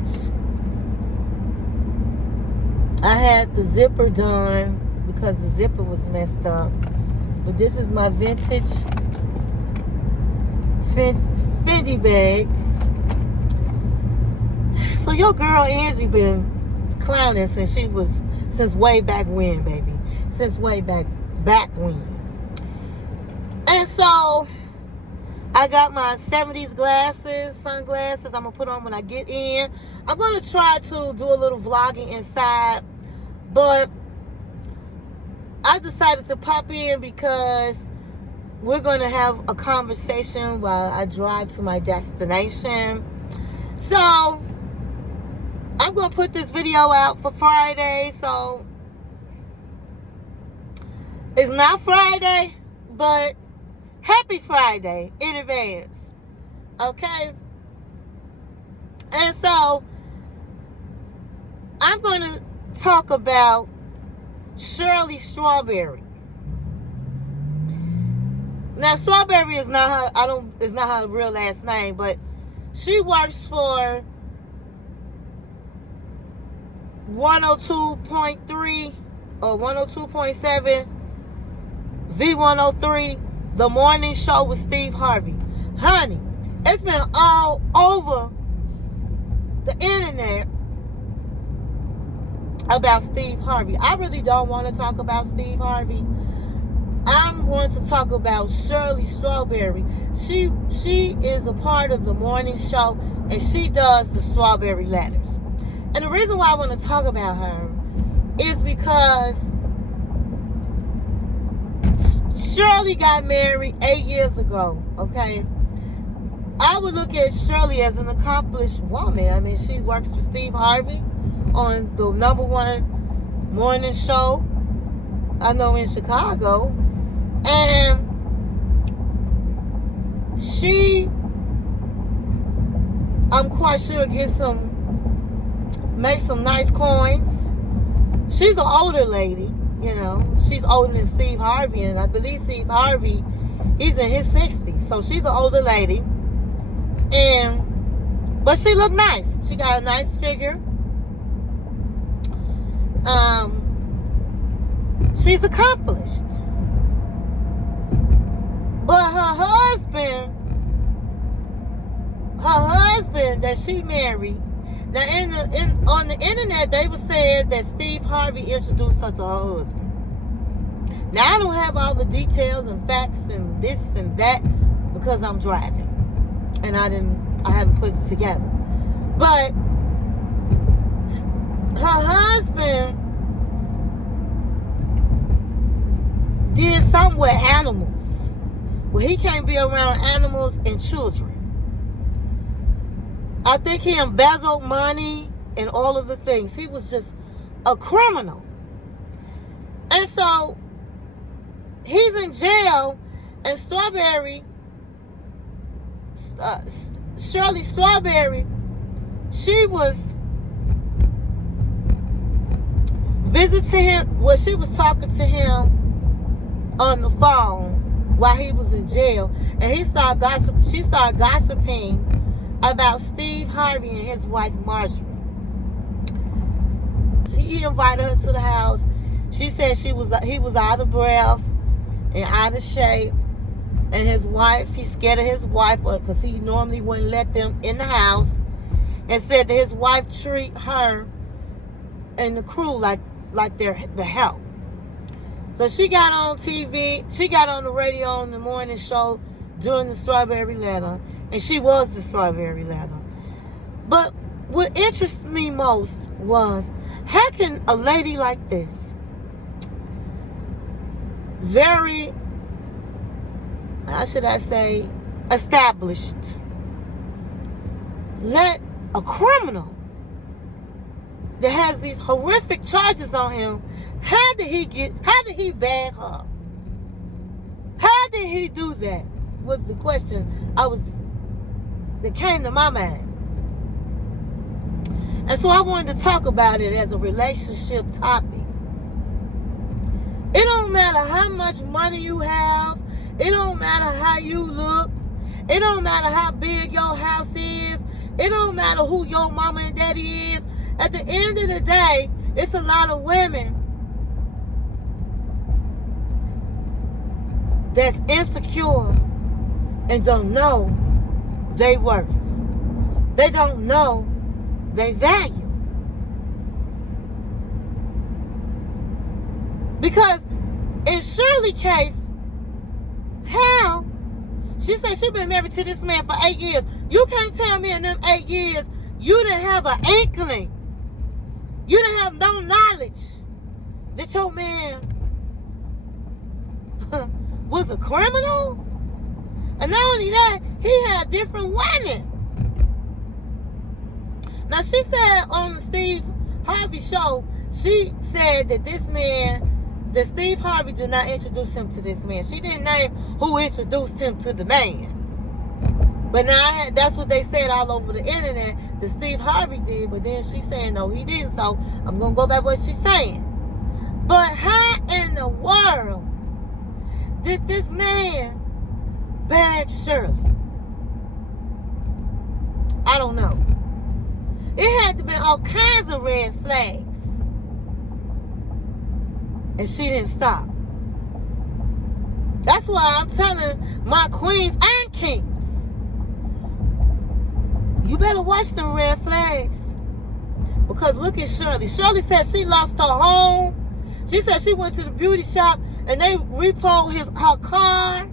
vintage. I had the zipper done because the zipper was messed up. But this is my vintage Fendi bag. So your girl Angie been clowning since way back when, baby. Since way back when. And so I got my 70s sunglasses I'm going to put on when I get in. I'm going to try to do a little vlogging inside. But I decided to pop in because we're going to have a conversation while I drive to my destination. So I'm going to put this video out for Friday. So it's not Friday, but happy Friday in advance. Okay? And so I'm going to talk about Shirley Strawberry. Now, Strawberry is not her real last name, but she works for 102.3 or 102.7 V103, The Morning Show with Steve Harvey. Honey, it's been all over the internet about Steve Harvey. I really don't want to talk about Steve Harvey. I'm going to talk about Shirley Strawberry. She is a part of the morning show, and she does the strawberry letters. And the reason why I want to talk about her is because Shirley got married 8 years ago, okay? I would look at Shirley as an accomplished woman. I mean, she works for Steve Harvey on the #1 morning show, I know, in Chicago. And she, I'm quite sure, make some nice coins. She's an older lady, you know. She's older than Steve Harvey, and I believe Steve Harvey, he's in his 60s. So she's an older lady. But she looked nice. She got a nice figure. She's accomplished. But her husband that she married, now on the internet they were saying that Steve Harvey introduced her to her husband. Now I don't have all the details and facts and this and that because I'm driving and I haven't put it together. But her husband did something with animals. Well, he can't be around animals and children. I think he embezzled money and all of the things. He was just a criminal. And so he's in jail, and Shirley Strawberry, she was visiting him. Well, she was talking to him on the phone while he was in jail, and she started gossiping about Steve Harvey and his wife Marjorie. He invited her to the house. She said he was out of breath and out of shape, and his wife, he's scared of his wife because he normally wouldn't let them in the house, and said that his wife treat her and the crew like they're the help. So she got on TV, she got on the radio on the morning show doing the strawberry letter, and she was the strawberry letter. But what interested me most was, how can a lady like this, very, how should I say, established, let a criminal that has these horrific charges on him, how did he bag her? How did he do that? Was the question that came to my mind. And so I wanted to talk about it as a relationship topic. It don't matter how much money you have. It don't matter how you look. It don't matter how big your house is. It don't matter who your mama and daddy is. At the end of the day, it's a lot of women that's insecure and don't know they worth. They don't know they value. Because in Shirley's case, how? She said she been married to this man for 8 years. You can't tell me in them 8 years you didn't have an inkling. You didn't have no knowledge that your man was a criminal. And not only that, he had different women. Now she said on the Steve Harvey show, she said that this man, that Steve Harvey did not introduce him to this man. She didn't name who introduced him to the man. But now that's what they said all over the internet, that Steve Harvey did. But then she's saying, no, he didn't. So I'm going to go back what she's saying. But how in the world did this man bag Shirley? I don't know. It had to be all kinds of red flags. And she didn't stop. That's why I'm telling my queens and kings, you better watch them red flags. Because look at Shirley. Shirley said she lost her home. She said she went to the beauty shop and they repoed her car.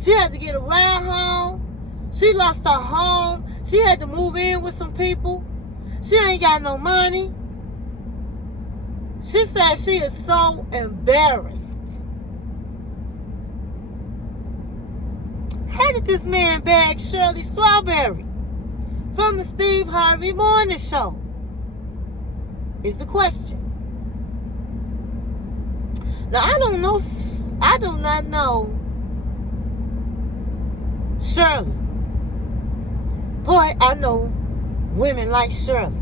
She had to get a ride home. She lost her home. She had to move in with some people. She ain't got no money. She said she is so embarrassed. How did this man bag Shirley Strawberry from the Steve Harvey Morning Show? Is the question. Now, I don't know. I do not know Shirley. But I know women like Shirley.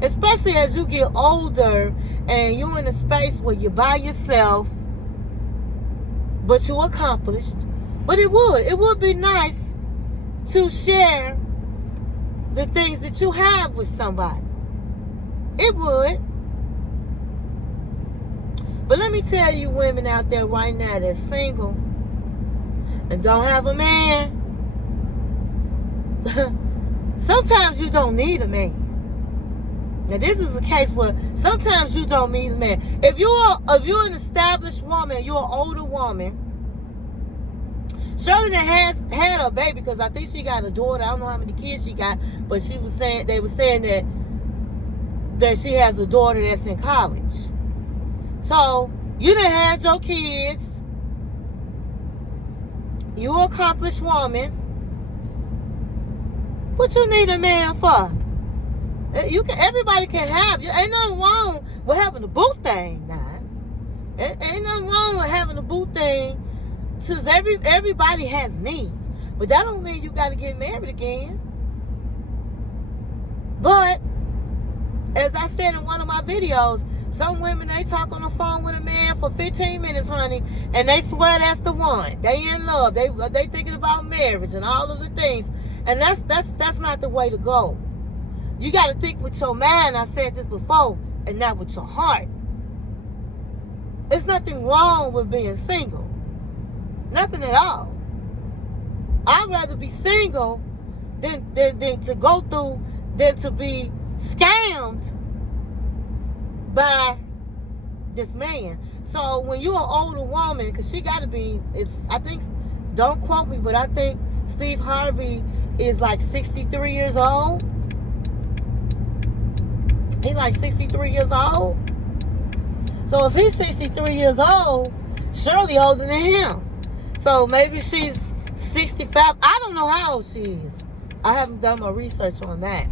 Especially as you get older and you're in a space where you're by yourself, but you're accomplished. But it would be nice to share the things that you have with somebody. It would. But let me tell you women out there right now that's single and don't have a man. Sometimes you don't need a man. Now this is a case where sometimes you don't need a man. If you're an established woman, you're an older woman. Shirley has had a baby because I think she got a daughter. I don't know how many kids she got, but they were saying that she has a daughter that's in college. So you done had your kids. You're an accomplished woman. What you need a man for? Everybody can have you. Ain't nothing wrong with having a boo thing now. Ain't nothing wrong with having a boo thing. Since everybody has needs. But that don't mean you got to get married again. But as I said in one of my videos, some women, they talk on the phone with a man for 15 minutes, honey, and they swear that's the one. They in love. They thinking about marriage and all of the things. And that's not the way to go. You got to think with your mind. I said this before, and not with your heart. There's nothing wrong with being single. Nothing at all. I'd rather be single than to go through, than to be scammed by this man. So when you're an older woman, because she got to be, I think, don't quote me, but I think Steve Harvey is like 63 years old. He's like 63 years old. So if he's 63 years old, Shirley older than him. So maybe she's 65. I don't know how old she is. I haven't done my research on that.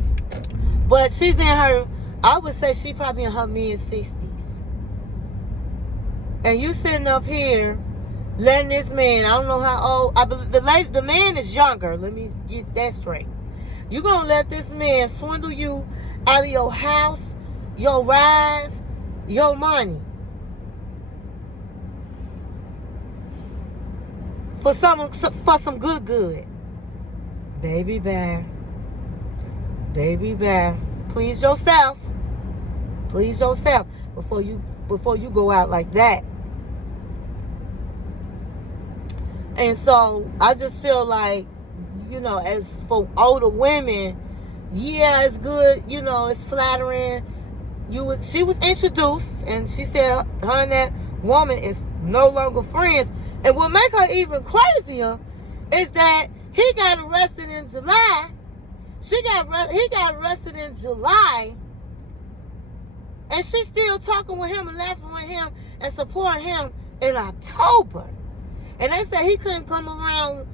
But she's in her, I would say she probably in her mid-60s. And you sitting up here letting this man, I don't know how old, I believe the man is younger. Let me get that straight. You're going to let this man swindle you out of your house, your rides, your money. For some good. Baby bear. Baby bear, please yourself. Please yourself before you go out like that. And so I just feel like, as for older women, yeah, it's good, it's flattering. She was introduced, and she said her and that woman is no longer friends. And what make her even crazier is that he got arrested in July. He got arrested in July, and she's still talking with him and laughing with him and supporting him in October. And they said he couldn't come around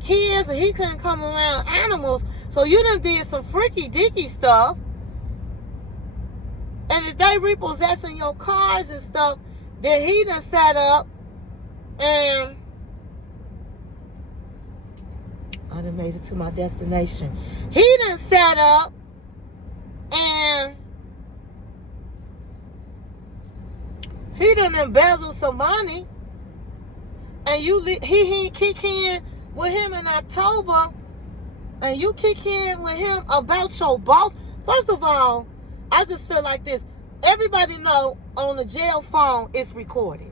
kids and he couldn't come around animals. So you done did some freaky dicky stuff. And if they repossessing your cars and stuff, then he done set up, and I done made it to my destination. He done set up, and he done embezzled some money, and he kick in with him in October, and you kick in with him about your boss. First of all, I just feel like this. Everybody know on the jail phone it's recorded.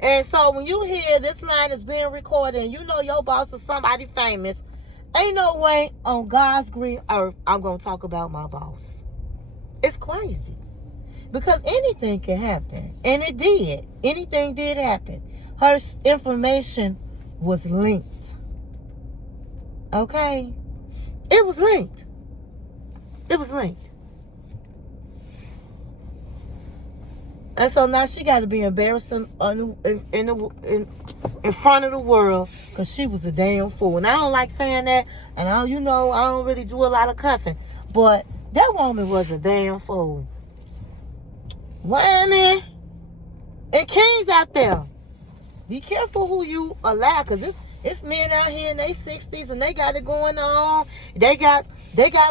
And so when you hear this line is being recorded and you know your boss is somebody famous, ain't no way on God's green earth I'm going to talk about my boss. It's crazy. Because anything can happen. And it did. Anything did happen. Her information was linked. Okay? It was linked. It was linked. And so now she got to be embarrassed in front of the world because she was a damn fool. And I don't like saying that. And I don't really do a lot of cussing. But that woman was a damn fool. Women and kings out there, be careful who you allow, because it's men out here in their 60s and they got it going on. They got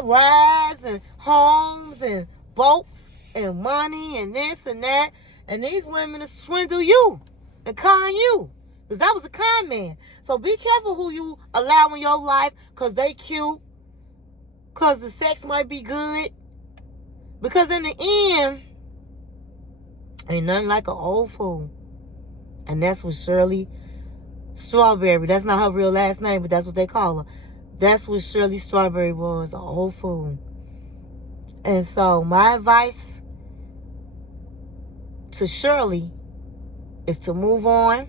rides and homes and boats and money and this and that, and these women will swindle you and con you, because that was a con man. So be careful who you allow in your life, because they cute, because the sex might be good, because in the end, ain't nothing like an old fool. And that's what Shirley Strawberry, that's not her real last name, but that's what they call her. That's what Shirley Strawberry was, an old fool. And so my advice to Shirley is to move on.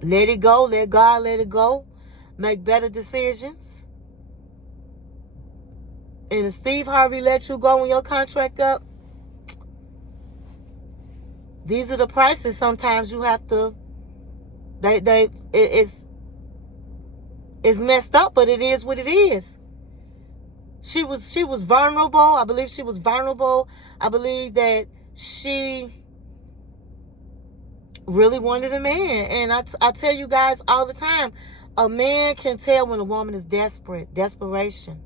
Let it go. Let God let it go. Make better decisions. And if Steve Harvey let you go when your contract up, these are the prices sometimes you have to, it's messed up, but it is what it is. She was vulnerable. I believe she was vulnerable. I believe that she really wanted a man. And I tell you guys all the time, a man can tell when a woman is desperate. Desperation.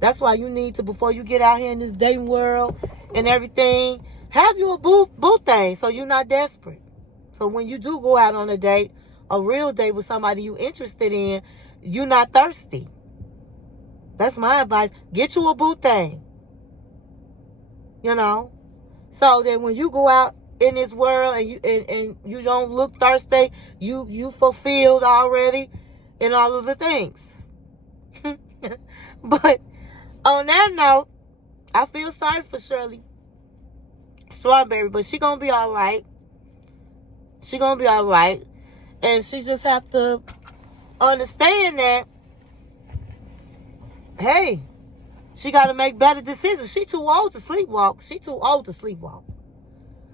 That's why you need to, before you get out here in this dating world and everything, have you a boo thing so you're not desperate. So when you do go out on a date, a real date with somebody you're interested in, you're not thirsty. That's my advice. Get you a boo thing. So that when you go out in this world and you don't look thirsty, you fulfilled already in all of the things. But on that note, I feel sorry for Shirley Strawberry, but she gonna be all right. She gonna be all right, and she just have to understand that, hey, she got to make better decisions. She too old to sleepwalk.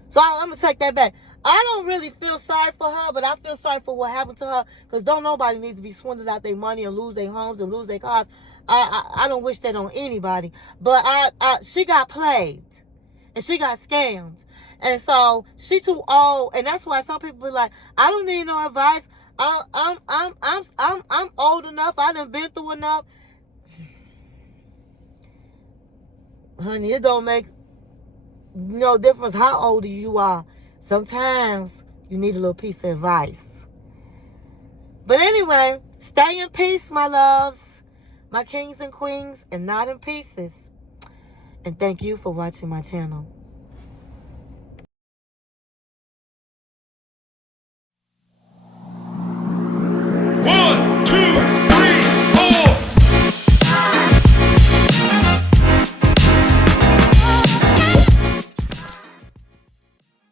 So I'm going to take that back. I don't really feel sorry for her, but I feel sorry for what happened to her, because don't nobody need to be swindled out their money and lose their homes and lose their cars. I don't wish that on anybody. But she got played and she got scammed. And so she too old, and that's why some people be like, I don't need no advice. I'm old enough. I done been through enough. Honey, it don't make no difference how old you are. Sometimes you need a little piece of advice. But anyway, stay in peace, my loves. my kings and queens, and not in pieces. And thank you for watching my channel.